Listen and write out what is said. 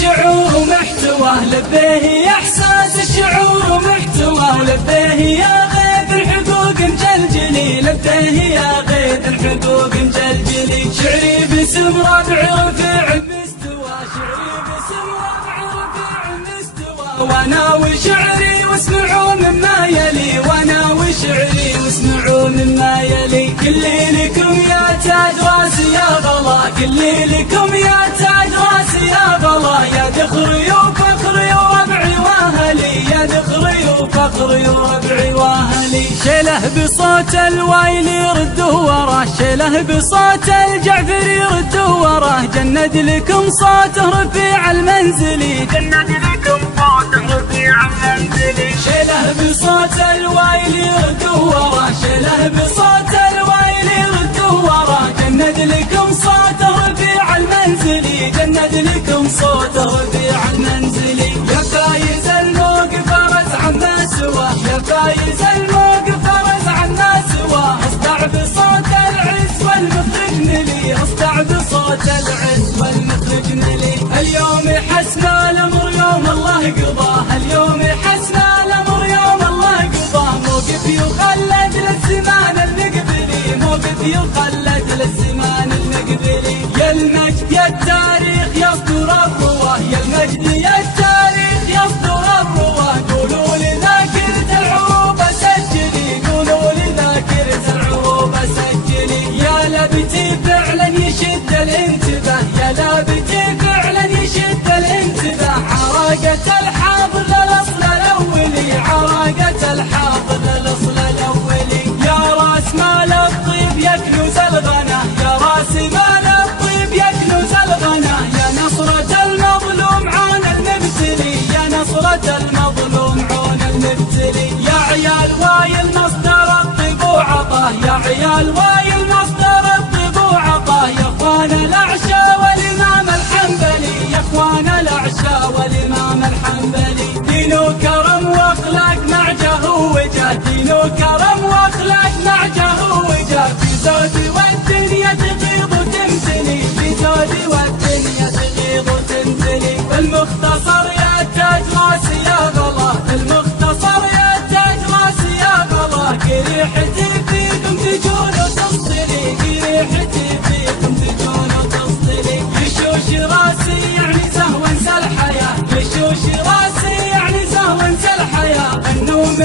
الشعور ومحتواه، لبيه يا إحساس الشعور ومحتواه، لبيه يا غيث الحقوق مجلجلي، لبيه يا غيث الحقوق مجلجلي. شعري باسم ربع رفيع مستوى، شعري باسم ربع رفيع مستوى، وانا وشعري واسمعوا مما يلي، وانا وشعري واسمعوا مما يلي. كلي لكم يا تاج راسي يا غلا، كلي لكم يا تاج راسي يا غلا، يا ذخري وفخري وربعي واهلي، يا ذخري وفخري وربعي واهلي. شيله بصوت الوايل يرده وراه، شيله بصوت الجعفر يرده وراه، جند لكم صوته رفيع المنزلي، جند لكم صوته رفيع المنزلي. شيله بصوت الوايل يرده وراه، شيله بصوت الوايل يرده وراه، جند لكم صوته رفيع المنزلي، جند لكم صوته رفيع المنزلي. يا فايز الموقف فرز عما سواه، يا فايز الموقف فرز عما سواه، اصدع بصوت العز والمخرج نلي، اصدع بصوت العز والمخرج نلي. اليوم يحسنا الامر يوم الله قضاه، اليوم يحسنا الامر يوم الله قضاه، موقف يخلد للزمان المقبلي، موقف يخلد للزمان المقبلي. يا المجد يا التاريخ يصدر الرواه، يا المجد يا التاريخ يصدر الرواه، قولوا لذاكرة العروبة سجلي، قولوا لذاكرة العروبة سجلي. يا لبتي فعلا يشد الانتباه، يا لبتي فعلا يشد الانتباه، عراقة الحاضر للأصل الأولي، عراقة الحاضر للأصل الأولي. يا راس مال الطيب يا كنوز الغنى، يا راس مال الطيب يا كنوز الغنى، يا نصرة المظلوم عون المبتلي، يا نصرة المظلوم عون المبتلي. يا عيال وايل مصدر الطيب وعطاه، يا عيال وايل مصدر الطيب وعطاه، يا اخوان الأعشى والإمام الحنبلي، يا اخوان الأعشى والإمام الحنبلي. دين وكرم واخلاق مع جاه وجاه، دين وكرم واخلاق مع جاه وجاه، في زودي والدنيا تغيض وتمتلي، في زودي والدنيا تغيض وتمتلي. المختصر يا تاج راسي يا غلا، المختصر يا تاج راسي يا غلا، قريحتي فيكم تجون وتصطلي، قريحتي فيكم تجون وتصطلي. يشوش راسي يعني سهو انسى الحياة، يشوش راسي يعني سهو انسى الحياة، النوم